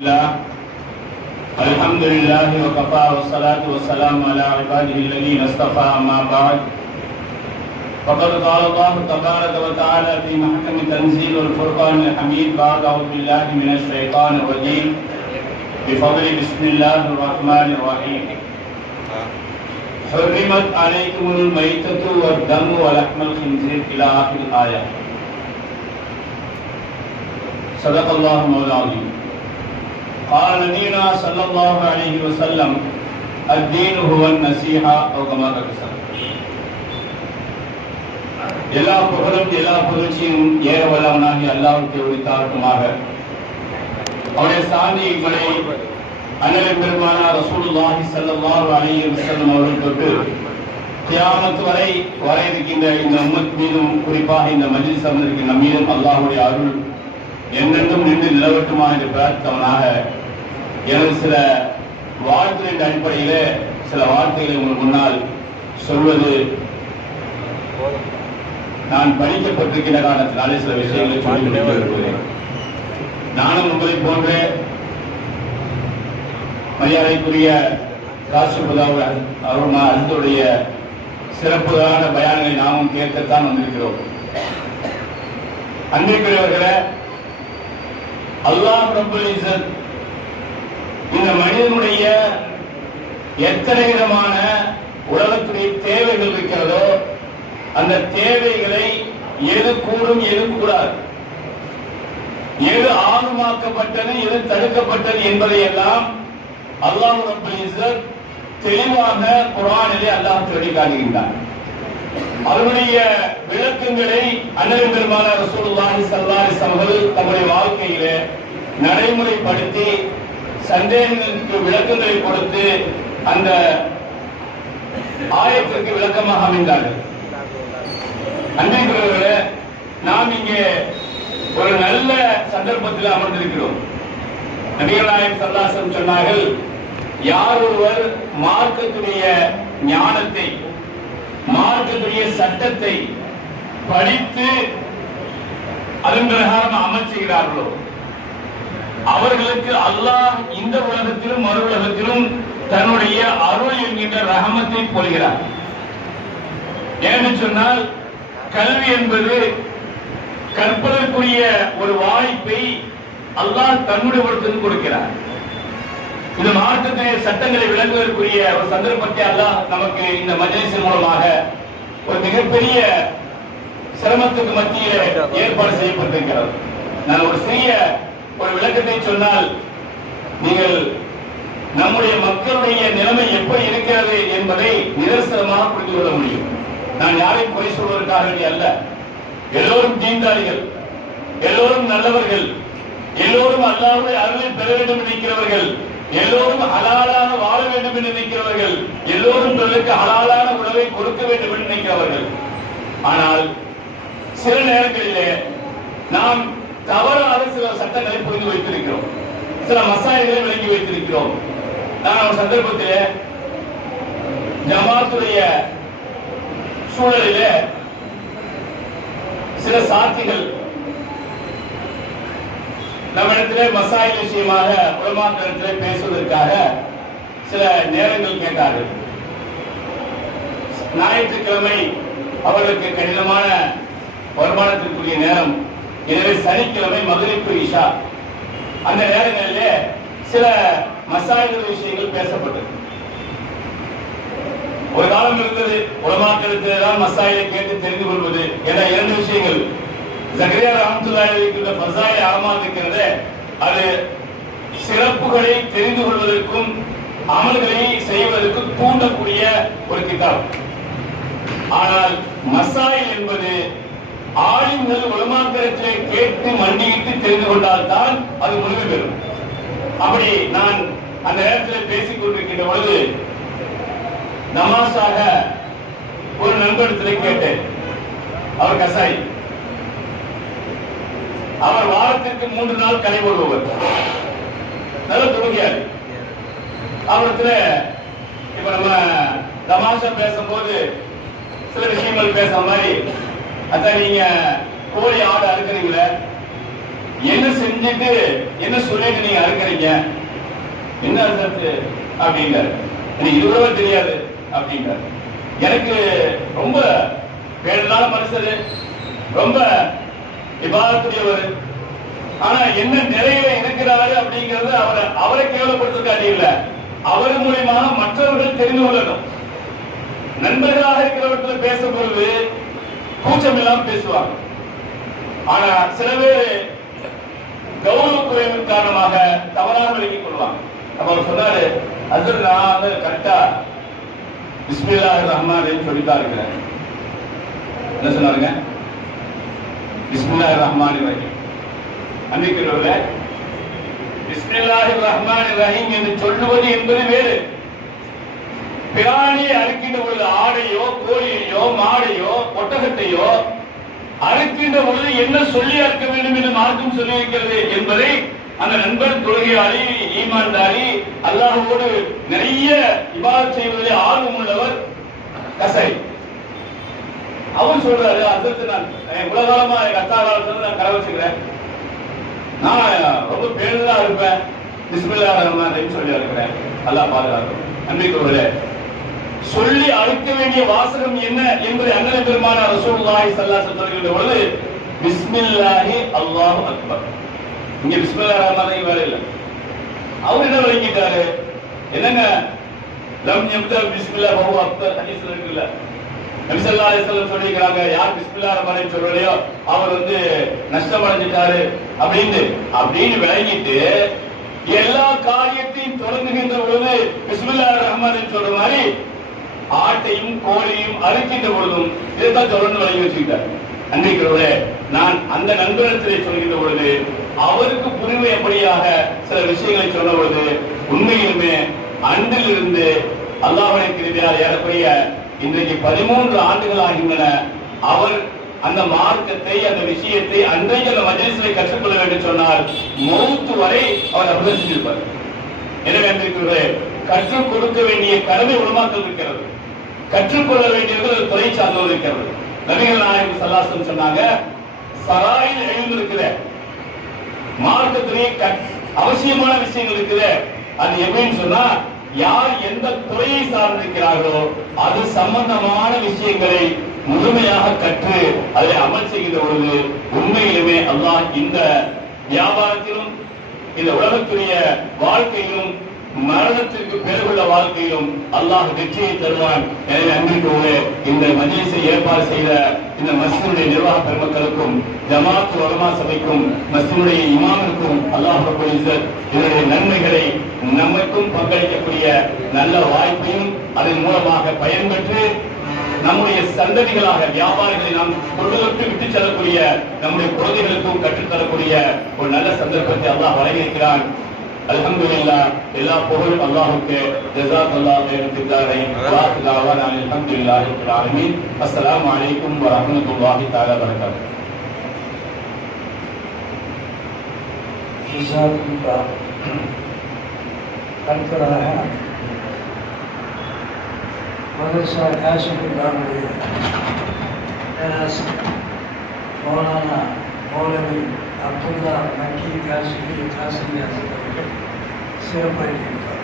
الله الحمد لله وكفى والصلاة والسلام على عباده الذين اصطفى أما بعد فقد قال الله تبارك وتعالى في محكم تنزيل الفرقان الحميد بعد أعوذ بالله من الشيطان الرجيم بفضل بسم الله الرحمن الرحيم حرمت عليكم الميتة والدم ولحم الخنزير إلى آخر الآية صدق الله مولانا قال نبينا صلى الله عليه وسلم الدين هو النصيحة أو كما قال எல்லா புகழும் எல்லா புகழ்ச்சியும் ஏற வல்லவனாகி அல்லாஹ்வுக்கு உரித்தாகட்டுமாக அவருடைய சாந்தி மலை அண்ணலின் பெருமான ரசூலுல்லாஹி ஸல்லல்லாஹு அலைஹி வஸல்லம் அவர்கள் தொட்டு கியாமத் வரை வர இருக்கின்ற இந்த உம்மத் மீதும் குறிப்பாக இந்த மஜ்லிஸ் அமர்ந்திருக்கின்ற மீதும் அல்லாஹ்வுடைய அருள் என்னென்றும் நின்று நிலவட்டுமா என்று பிரார்த்தவனாக எனது சில வாழ்த்துகளின் அடிப்படையில் சில வார்த்தைகளை உங்கள் முன்னால் சொல்வது நான் படிக்கப்பட்டிருக்கிற காரணத்தினாலே சில விஷயங்களை சொல்லி முடிக்க நானும் உங்களை போன்ற மரியாதைக்குரிய காசுபதாவு அருமா அந்தோடைய சிறப்புதான பயான்களை நாமும் கேட்கத்தான் வந்திருக்கிறோம். அன்றைக்குரியவர்களை அல்லாஹ் ரப்பல் இஸ்ஸத் இந்த மனிதனுடைய எத்தனை விதமான உலகத்துடைய தேவைகள் இருக்கிறதோ அந்த தேவைகளை எது கூடும் எது கூடாது? எது ஆளுமாக்கப்பட்டது எது தடுக்கப்பட்டது என்பதை எல்லாம் அல்லாஹ் ரப்பல் தெளிவாக குரானிலே அல்லாஹ் சொல்லி காட்டுகின்றார் அவருடைய விளக்கங்களை அண்ணன் பெருமான ரசூல் ஸல்லல்லாஹு அலைஹி தம்முடைய வாழ்க்கையிலே நடைமுறைப்படுத்தி சந்தேகங்களுக்கு விளக்கங்களை கொடுத்து அந்த ஆயத்திற்கு விளக்கமாக அமைந்தார்கள். அன்பிற்குரியவர்களே நாம் இங்கே ஒரு நல்ல சந்தர்ப்பத்தில் அமர்ந்திருக்கிறோம். நபிகளாயம் சல்லாசன் சொன்னார்கள் யார் ஒருவர் மார்க்கத்துடைய ஞானத்தை மார்க்கத்துடைய சட்டத்தை படித்து அதன் பிரகாரம் அமல் செய்கிறார்களோ அவர்களுக்கு அல்லாஹ் இந்த உலகத்திலும் மறு உலகத்திலும் தன்னுடைய அருள் என்கின்ற ரஹமத்தை பொழிகிறார் ஏன்னு சொன்னால் கல்வி என்பது கற்பதற்குரிய ஒரு வாய்ப்பை அல்லாஹ் தன்னுடைய ஒருத்தருக்கு கொடுக்கிறார். இந்த மார்க்கத்திலே சட்டங்களை விளங்குவதற்குரிய ஒரு சந்தர்ப்பத்தை அல்லாஹ் நமக்கு இந்த மஜ்லிசின் மூலமாக ஒரு மிகப்பெரிய சிரமத்துக்கு மத்தியில் ஏற்பாடு செய்யப்பட்டிருக்கிறது. நான் ஒரு சிறிய ஒரு விளக்கத்தை சொன்னால் நீங்கள் நம்முடைய மக்களுடைய நிலைமை எப்படி இருக்கிறது என்பதை நிதர்சனமாக புரிந்து கொள்ள முடியும். நான் யாரையும் குறை சொல்வதற்காக அல்ல. எல்லோரும் தீண்டாளிகள் எல்லோரும் நல்லவர்கள் எல்லோரும் அல்லாவுடைய அருளை பெற வேண்டும் நினைக்கிறவர்கள் எல்லோரும் ஹலாலாக வாழ வேண்டும் என்று நினைக்கிறவர்கள் எல்லோரும் பிறருக்கு ஹலாலான உணவை கொடுக்க வேண்டும் என்று நினைக்கிறவர்கள். ஆனால் சில நேரங்களிலே நாம் சட்டங்களை புரிந்து வைத்திருக்கிறோம். சில மசாயங்களை விளங்கி வைத்திருக்கிறோம். நான் ஒரு சந்தர்ப்பத்தில் ஜமாத்துடைய சூழலிலே சில சாத்திகள் நம்மிடத்திலே மசாயில் விஷயமாக உலமாக்களிடத்திலே பேசுவதற்காக சில நேரங்கள் கேட்டார்கள். ஞாயிற்றுக்கிழமை அவர்களுக்கு கடினமான வருமானத்திற்குரிய நேரம் எனவே சனிக்கிழமை மதுரைப்பு இஷா. அந்த நேரங்களிலே சில மசாயல் விஷயங்கள் பேசப்பட்டது. ஒரு காலம் இருந்தது உலமாக்களுக்கு தான் மசாயிலை கேட்டு தெரிந்து கொள்வது என இரண்டு விஷயங்கள். ஜக்ரியா ரஹமத்துல்லாஹி இருக்கின்ற ஃபசாயில் ஆமாத் அது சிறப்புகளை தெரிந்து கொள்வதற்கும் அமல்களை செய்வதற்கும் தூண்டக்கூடிய ஒரு கிதாப். ஆனால் மசாயில் என்பது ஆளுங்கள் உலமாக்கரத்திலே கேட்டு மண்டியிட்டு தெரிந்து கொண்டால் தான் அது முழுமை பெறும். அப்படி நான் அந்த நேரத்தில் பேசிக் கொண்டிருக்கின்ற பொழுது நமாஸாக ஒரு நண்பரிடத்தில் கேட்டேன். அவர் கசாய். அவர் வாரத்திற்கு மூன்று நாள் கடை போடுபவர். நல்ல தொழுகையாரு அவரத்துல இப்ப நம்ம தமாஷா பேசும்போது சில விஷயங்கள் பேசுற மாதிரி அதான் நீங்க கோழி ஆடு அறுக்கிறீங்கள? என்ன செஞ்சுட்டு என்ன சொல்லிட்டு நீங்க அறுக்கிறீங்க? என்ன அர்த்தத்து? அப்படிங்கிறார் எனக்கு இதுவரை தெரியாது அப்படிங்கிறார் எனக்கு ரொம்ப வேண்டான மனுஷரு ரொம்ப விவாதத்துடையவர் ஆனா என்ன நிலையில இருக்கிறாரு அப்படிங்கறது அவரை அவரை கேவலப்படுத்திருக்காட்டி இல்ல. அவர் மூலியமாக மற்றவர்கள் தெரிந்து கொள்ளணும் நண்பர்களாக இருக்கிறவர்கள் பேசும் பொழுது கூச்சம் இல்லாம பேசுவாங்க. ஆனா சில பேர் கௌரவ குறைவின் காரணமாக தவறாக விளங்கிக் கொள்வாங்க. அவர் சொன்னாரு அது நான் வந்து கரெக்டா பிஸ்மில்லா ரஹ்மான் சொல்லித்தான் இருக்கிறேன் என்ன சொன்னாருங்க? பிஸ்மில்லா ரஹ்மான் ரஹீம். அன்னைக்கு பிஸ்மில்லாஹி ரஹ்மான் ரஹீம் என்று சொல்லுவது என்பது வேறு. பிராணியை அறுக்கின்ற பொழுது ஆடையோ கோழியையோ மாடையோ ஒட்டகத்தையோ அறுக்கின்ற பொழுது என்ன சொல்லி அறுக்க வேண்டும் என்று மார்க்கம் சொல்லி இருக்கிறது என்பதை அந்த நண்பர் தொழுகையாளி ஈமான்தாரி அல்லாஹோடு நிறைய விவாதம் செய்வதில் ஆர்வம் உள்ளவர் கசை அவர் சொல்றாரு அதற்கு நான் என் உலகாலமா எங்க அத்தா காலத்துல நான் கடை வச்சுக்கிறேன். நான் ரொம்ப பேருந்தா இருப்பேன். பிஸ்மில்லா ரஹ்மான் சொல்லி இருக்கிறேன் நல்லா பாதுகாக்கும். அன்பிற்குள்ளே சொல்லி அழைக்க வேண்டிய வாசகம் என்ன என்பதை அண்ணன் பெருமான ரசூலுல்லாஹி ஸல்லல்லாஹு அலைஹி பொழுது பிஸ்மில்லாஹி அல்லாஹு அக்பர். இங்க பிஸ்மில்லா ரஹ்மான் ரஹீம் வேற இல்ல. அவர் என்ன வழங்கிட்டாரு என்னங்க? லம் யப்த பிஸ்மில்லா பஹு அக்பர். ஹதீஸ்ல இருக்குல்ல. நபி ஸல்லல்லாஹு அலைஹி வஸல்லம் சொல்லிக்கிறாங்க யார் பிஸ்மில்லா ரஹ்மான் சொல்றலையோ அவர் வந்து நஷ்டம் அடைஞ்சிட்டாரு அப்படின்னு அப்படின்னு விளங்கிட்டு எல்லா காரியத்தையும் தொடங்குகின்ற பொழுது பிஸ்மில்லா ரஹ்மான் சொல்ற மாதிரி ஆட்டையும் கோழியும் அறுக்கின்ற பொழுதும் இதைத்தான் தொடர்ந்து வழங்கி வச்சுக்கிட்டார். அன்றைக்கிறவர்களே நான் அந்த நண்பரிடத்திலே சொல்கின்ற பொழுது அவருக்கு புரிமை எப்படியாக சில விஷயங்களை சொன்ன பொழுது உண்மையிலுமே அன்றிலிருந்து அல்லாஹனை கிருபையால் ஏறக்குறைய இன்றைக்கு பதிமூன்று ஆண்டுகள் ஆகின்றன. அவர் அந்த மார்க்கத்தை அந்த விஷயத்தை அன்றைக்கு அந்த மஜலிஸிலே கற்றுக்கொள்ள வேண்டும் சொன்னால் மௌத்து வரை அவர் அப்படிதான் செஞ்சிருப்பார் எனவே கற்றுக் கொடுக்க வேண்டிய கடமை உருமாக்கம் இருக்கிறது. கற்றுக்கொள்ள வேண்டியவர்கள் துறை சார்ந்தவர் இருக்கிறது நபிகள் நாயகம் சல்லாசம் சொன்னாங்க சராயில் எழுந்திருக்கிற மார்க்கத்திலே க- அவசியமான விஷயங்கள் இருக்குது. அது எப்படின்னு சொன்னா யார் எந்த துறையை சார்ந்திருக்கிறார்களோ அது சம்பந்தமான விஷயங்களை முழுமையாக கற்று அதை அமல் செய்கின்ற பொழுது உண்மையிலுமே அல்லாஹ் இந்த வியாபாரத்திலும் இந்த உலகத்துடைய வாழ்க்கையிலும் மரணத்திற்கு பிறகுள்ள வாழ்க்கையிலும் அல்லாஹ் வெற்றியை தருவான். எனவே அன்பிற்கு இந்த மஜிலிஸை ஏற்பாடு செய்த இந்த மஸ்தினுடைய நிர்வாக பெருமக்களுக்கும் ஜமாத் உலமா சபைக்கும் மஸ்தினுடைய இமாமிற்கும் அல்லாஹ் இதனுடைய நன்மைகளை நமக்கும் பங்களிக்கக்கூடிய நல்ல வாய்ப்பையும் அதன் மூலமாக பயன்பெற்று நம்முடைய சந்ததிகளாக வியாபாரிகளை நாம் கொண்டு தொட்டு விட்டு செல்லக்கூடிய நம்முடைய குழந்தைகளுக்கும் கற்றுத்தரக்கூடிய ஒரு நல்ல சந்தர்ப்பத்தை அல்லாஹ் வழங்கியிருக்கிறான். அல்ஹம்துலில்லாஹ் எல்லா புகழும் அல்லாஹ்வுக்கு ஜஸாக் அல்லாஹ் ஹைரத்தில்லாஹி வாத்து தாவானா அல்ஹம்துலில்லாஹி ரப்பில் ஆலமீன் அஸ்ஸலாமு அலைக்கும் வ ரஹ்மத்துல்லாஹி தஆலா பரகாத்துஹு ஜஸாக்குல்லா. அடுத்ததாக மதரசா காசிமுல்லாவுடைய பேராசிரியர் மௌலானா மௌலவி 谢谢欢迎。